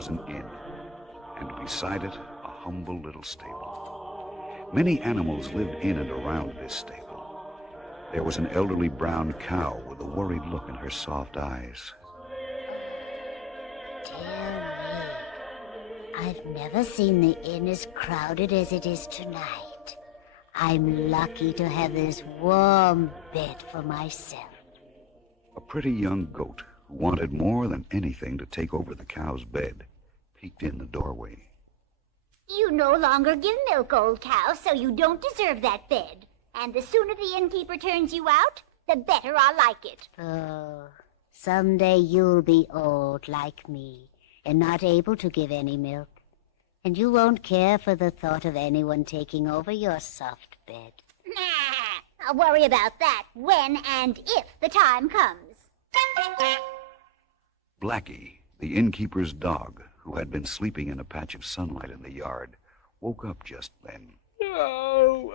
was an inn, and beside it, a humble little stable. Many animals lived in and around this stable. There was an elderly brown cow with a worried look in her soft eyes. Dear me, I've never seen the inn as crowded as it is tonight. I'm lucky to have this warm bed for myself. A pretty young goat, who wanted more than anything to take over the cow's bed, peeked in the doorway. You no longer give milk, old cow, so you don't deserve that bed. And the sooner the innkeeper turns you out, the better I'll like it. Oh, someday you'll be old like me and not able to give any milk. And you won't care for the thought of anyone taking over your soft bed. Nah, I'll worry about that when and if the time comes. Blackie, the innkeeper's dog, who had been sleeping in a patch of sunlight in the yard, woke up just then. Oh,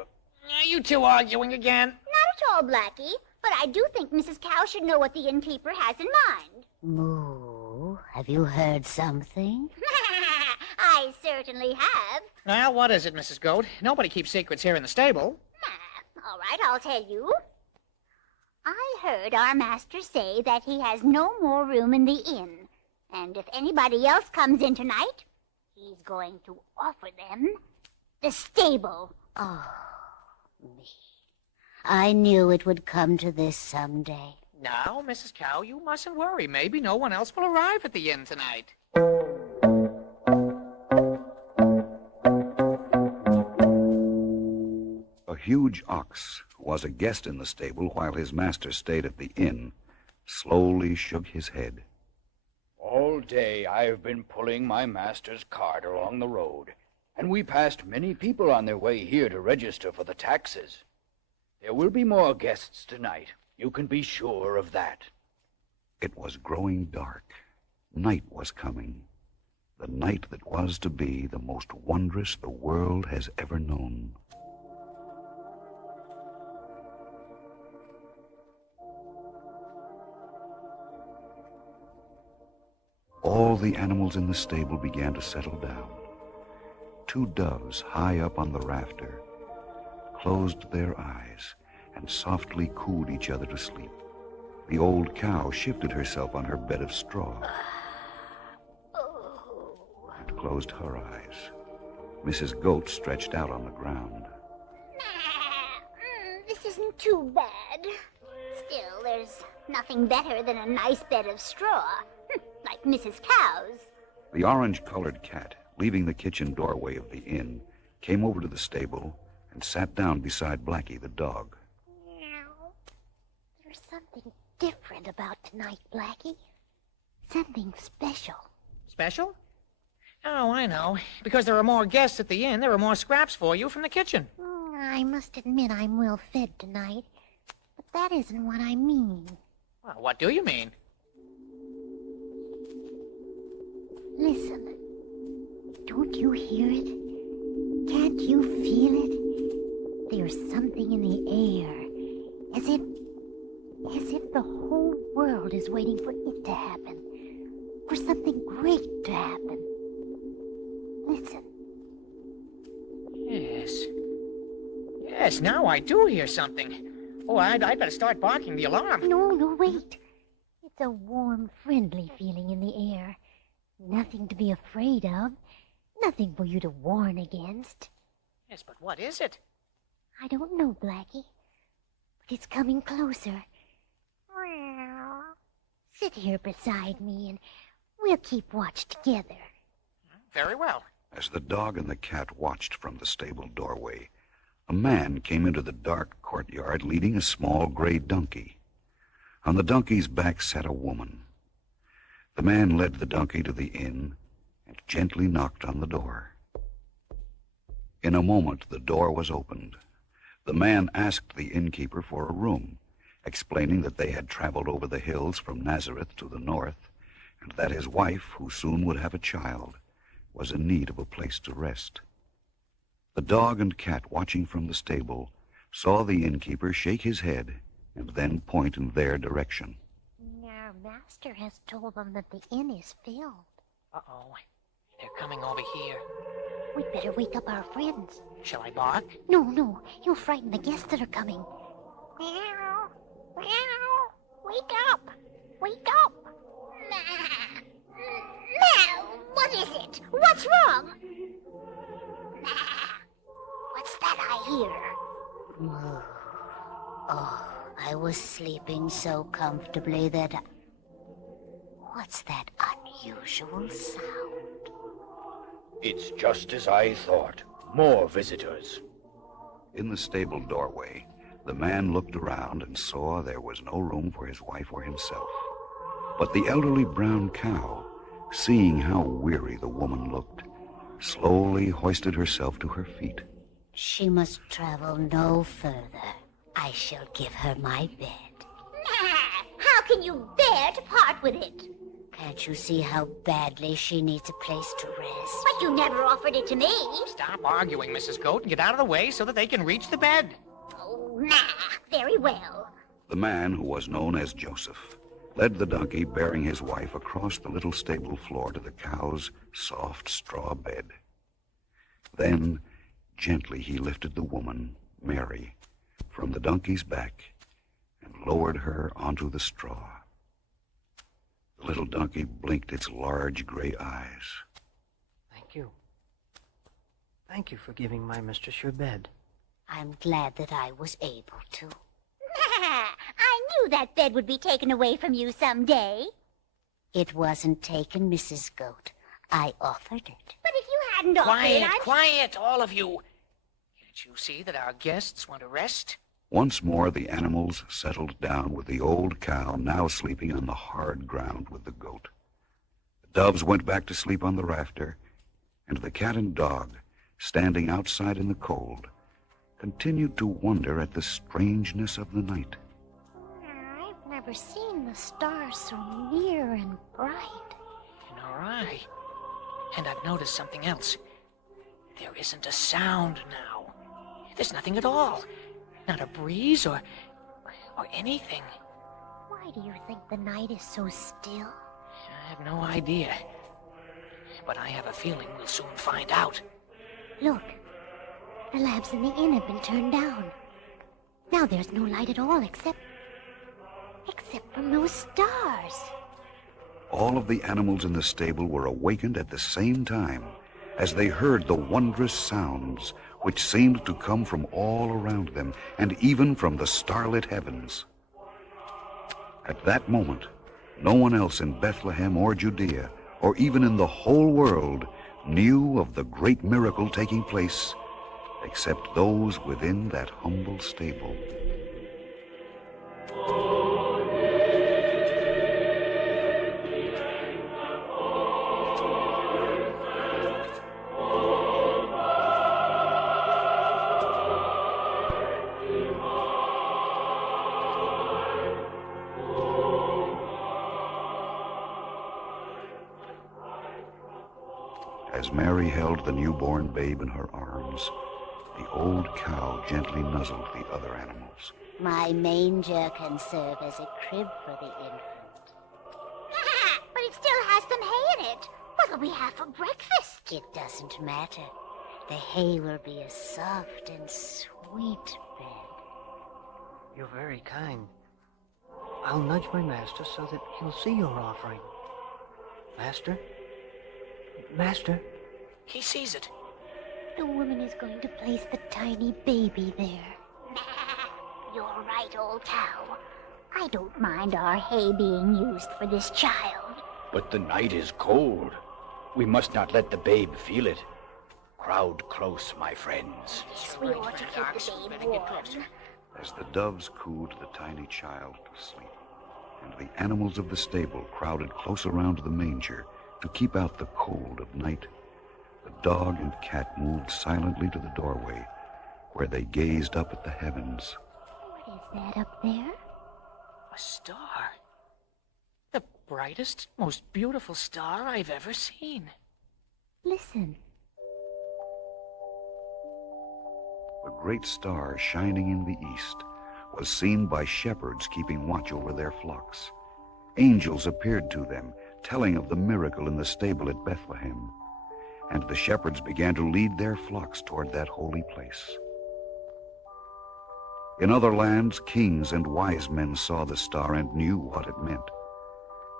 are you two arguing again? Not at all, Blackie, but I do think Mrs. Cow should know what the innkeeper has in mind. Moo, have you heard something? I certainly have. Well, what is it, Mrs. Goat? Nobody keeps secrets here in the stable. All right, I'll tell you. I heard our master say that he has no more room in the inn, and if anybody else comes in tonight, he's going to offer them the stable. Oh, me. I knew it would come to this someday. Now, Mrs. Cow, you mustn't worry. Maybe no one else will arrive at the inn tonight. A huge ox, who was a guest in the stable while his master stayed at the inn, slowly shook his head. All day I have been pulling my master's cart along the road, and we passed many people on their way here to register for the taxes. There will be more guests tonight. You can be sure of that. It was growing dark. Night was coming. The night that was to be the most wondrous the world has ever known. All the animals in the stable began to settle down. Two doves high up on the rafter closed their eyes and softly cooed each other to sleep. The old cow shifted herself on her bed of straw and closed her eyes. Mrs. Goat stretched out on the ground. This isn't too bad. Still, there's nothing better than a nice bed of straw, like Mrs. Cow's. The orange-colored cat, leaving the kitchen doorway of the inn, came over to the stable and sat down beside Blackie the dog. There's something different about tonight, Blackie. Something special. Special? Oh, I know. Because there are more guests at the inn, there are more scraps for you from the kitchen. I must admit I'm well fed tonight, but that isn't what I mean. Well, what do you mean? Listen. Don't you hear it? Can't you feel it? There's something in the air, as if the whole world is waiting for it to happen, for something great to happen. Listen. Yes, now I do hear something. Oh, I'd better start barking the alarm. No, wait. It's a warm, friendly feeling in the air. Nothing to be afraid of. Nothing for you to warn against. Yes, but what is it? I don't know, Blackie. But it's coming closer. Sit here beside me and we'll keep watch together. Very well. As the dog and the cat watched from the stable doorway, a man came into the dark courtyard leading a small gray donkey. On the donkey's back sat a woman. The man led the donkey to the inn and gently knocked on the door. In a moment, the door was opened. The man asked the innkeeper for a room, explaining that they had traveled over the hills from Nazareth to the north, and that his wife, who soon would have a child, was in need of a place to rest. The dog and cat, watching from the stable, saw the innkeeper shake his head and then point in their direction. Our master has told them that the inn is filled. Uh-oh. They're coming over here. We'd better wake up our friends. Shall I bark? No, you'll frighten the guests that are coming. Meow. Meow. Wake up. Wake up. Meow. What is it? What's wrong? What's that I hear? Oh, I was sleeping so comfortably that... What's that unusual sound? It's just as I thought. More visitors. In the stable doorway, the man looked around and saw there was no room for his wife or himself. But the elderly brown cow, seeing how weary the woman looked, slowly hoisted herself to her feet. She must travel no further. I shall give her my bed. How can you bear to part with it? Can't you see how badly she needs a place to rest? But you never offered it to me. Stop arguing, Mrs. Goat, and get out of the way so that they can reach the bed. Oh, very well. The man, who was known as Joseph, led the donkey bearing his wife across the little stable floor to the cow's soft straw bed. Then, gently he lifted the woman, Mary, from the donkey's back and lowered her onto the straw. The little donkey blinked its large gray eyes. Thank you. Thank you for giving my mistress your bed. I'm glad that I was able to. I knew that bed would be taken away from you someday. It wasn't taken, Mrs. Goat. I offered it. But if you hadn't offered Quiet, it, quiet, all of you. Can't you see that our guests want to rest? Once more the animals settled down, with the old cow now sleeping on the hard ground with the goat. The doves went back to sleep on the rafter, and the cat and dog, standing outside in the cold, continued to wonder at the strangeness of the night. I've never seen the stars so near and bright. Nor I. And I've noticed something else. There isn't a sound now. There's nothing at all. Not a breeze or anything. Why do you think the night is so still? I have no idea. But I have a feeling we'll soon find out. Look, the lamps in the inn have been turned down. Now there's no light at all except from those stars. All of the animals in the stable were awakened at the same time as they heard the wondrous sounds which seemed to come from all around them, and even from the starlit heavens. At that moment, no one else in Bethlehem or Judea, or even in the whole world, knew of the great miracle taking place, except those within that humble stable. As Mary held the newborn babe in her arms, the old cow gently nuzzled the other animals. My manger can serve as a crib for the infant. But it still has some hay in it. What'll we have for breakfast? It doesn't matter. The hay will be a soft and sweet bed. You're very kind. I'll nudge my master so that he'll see your offering. Master? Master? He sees it. The woman is going to place the tiny baby there. You're right, old cow. I don't mind our hay being used for this child. But the night is cold. We must not let the babe feel it. Crowd close, my friends. Yes, we ought to keep the babe warm. As the doves cooed the tiny child to sleep, and the animals of the stable crowded close around the manger to keep out the cold of night, the dog and cat moved silently to the doorway, where they gazed up at the heavens. What is that up there? A star. The brightest, most beautiful star I've ever seen. Listen. A great star shining in the east was seen by shepherds keeping watch over their flocks. Angels appeared to them, telling of the miracle in the stable at Bethlehem. and the shepherds began to lead their flocks toward that holy place. In other lands, kings and wise men saw the star and knew what it meant.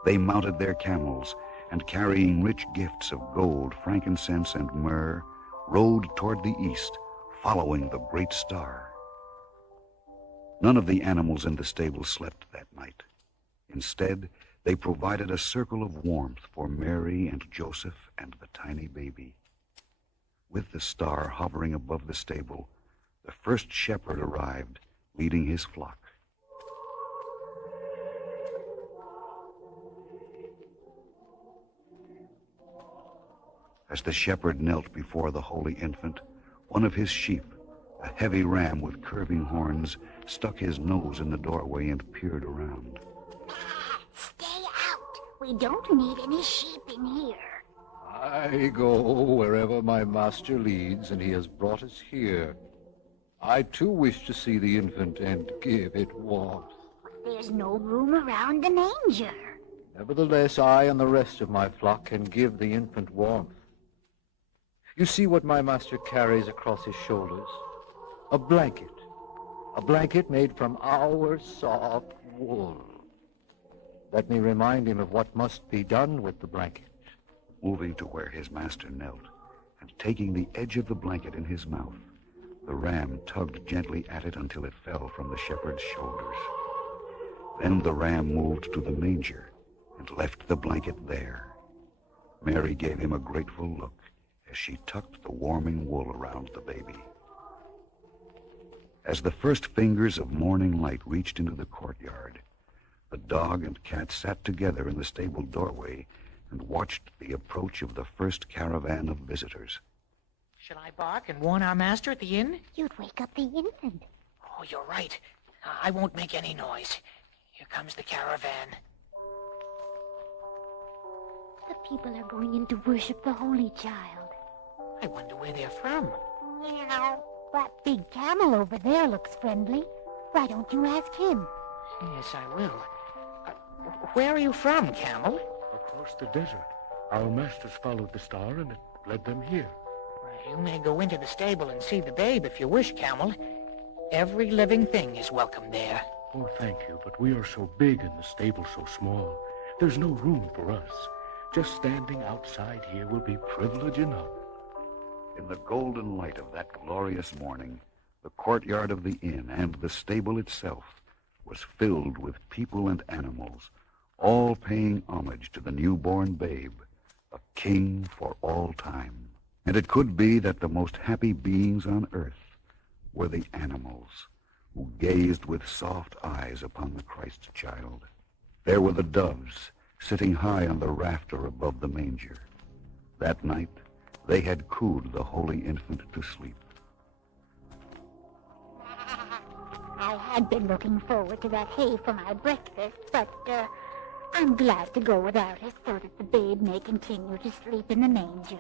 They mounted their camels, and carrying rich gifts of gold, frankincense, and myrrh, rode toward the east, following the great star. None of the animals in the stable slept that night. Instead, they provided a circle of warmth for Mary and Joseph and the tiny baby. With the star hovering above the stable, the first shepherd arrived, leading his flock. As the shepherd knelt before the holy infant, one of his sheep, a heavy ram with curving horns, stuck his nose in the doorway and peered around. Stay out. We don't need any sheep in here. I go wherever my master leads, and he has brought us here. I too wish to see the infant and give it warmth. There's no room around the manger. Nevertheless, I and the rest of my flock can give the infant warmth. You see what my master carries across his shoulders? A blanket made from our soft wool. Let me remind him of what must be done with the blanket. Moving to where his master knelt, and taking the edge of the blanket in his mouth, the ram tugged gently at it until it fell from the shepherd's shoulders. Then the ram moved to the manger and left the blanket there. Mary gave him a grateful look as she tucked the warming wool around the baby. As the first fingers of morning light reached into the courtyard, the dog and cat sat together in the stable doorway and watched the approach of the first caravan of visitors. Shall I bark and warn our master at the inn? You'd wake up the infant. Oh, you're right. I won't make any noise. Here comes the caravan. The people are going in to worship the Holy Child. I wonder where they're from. Meow. That big camel over there looks friendly. Why don't you ask him? Yes, I will. Where are you from, Camel? Across the desert. Our masters followed the star and it led them here. Well, you may go into the stable and see the babe if you wish, Camel. Every living thing is welcome there. Oh, thank you, but we are so big and the stable so small. There's no room for us. Just standing outside here will be privilege enough. In the golden light of that glorious morning, the courtyard of the inn and the stable itself was filled with people and animals, all paying homage to the newborn babe, a king for all time. And it could be that the most happy beings on earth were the animals, who gazed with soft eyes upon the Christ child. There were the doves, sitting high on the rafter above the manger. That night, they had cooed the holy infant to sleep. I had been looking forward to that hay for my breakfast, but I'm glad to go without it so that the babe may continue to sleep in the manger.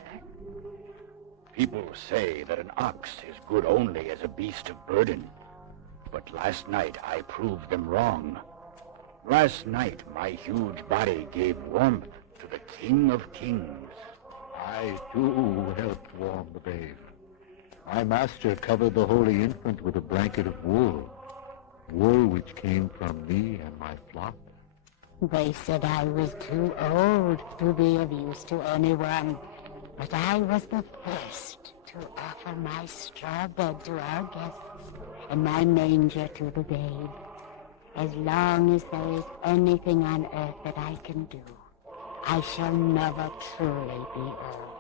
People say that an ox is good only as a beast of burden. But last night I proved them wrong. Last night my huge body gave warmth to the King of Kings. I too helped warm the babe. My master covered the holy infant with a blanket of wool. Wool which came from me and my flock. They said I was too old to be of use to anyone, but I was the first to offer my straw bed to our guests and my manger to the babe. As long as there is anything on earth that I can do, I shall never truly be old.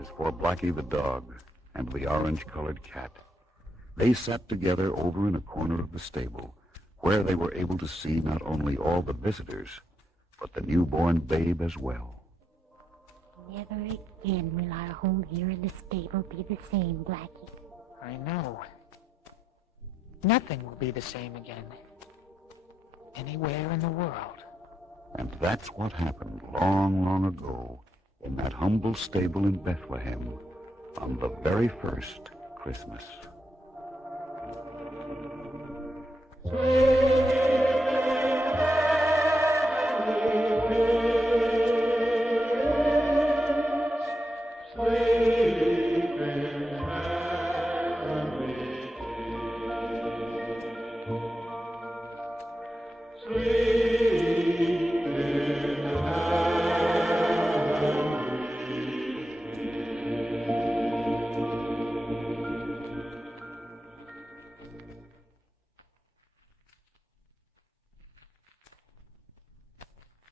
As for Blackie the dog and the orange-colored cat, they sat together over in a corner of the stable, where they were able to see not only all the visitors, but the newborn babe as well. Never again will our home here in the stable be the same, Blackie. I know. Nothing will be the same again. Anywhere in the world. And that's what happened long, long ago in that humble stable in Bethlehem on the very first Christmas.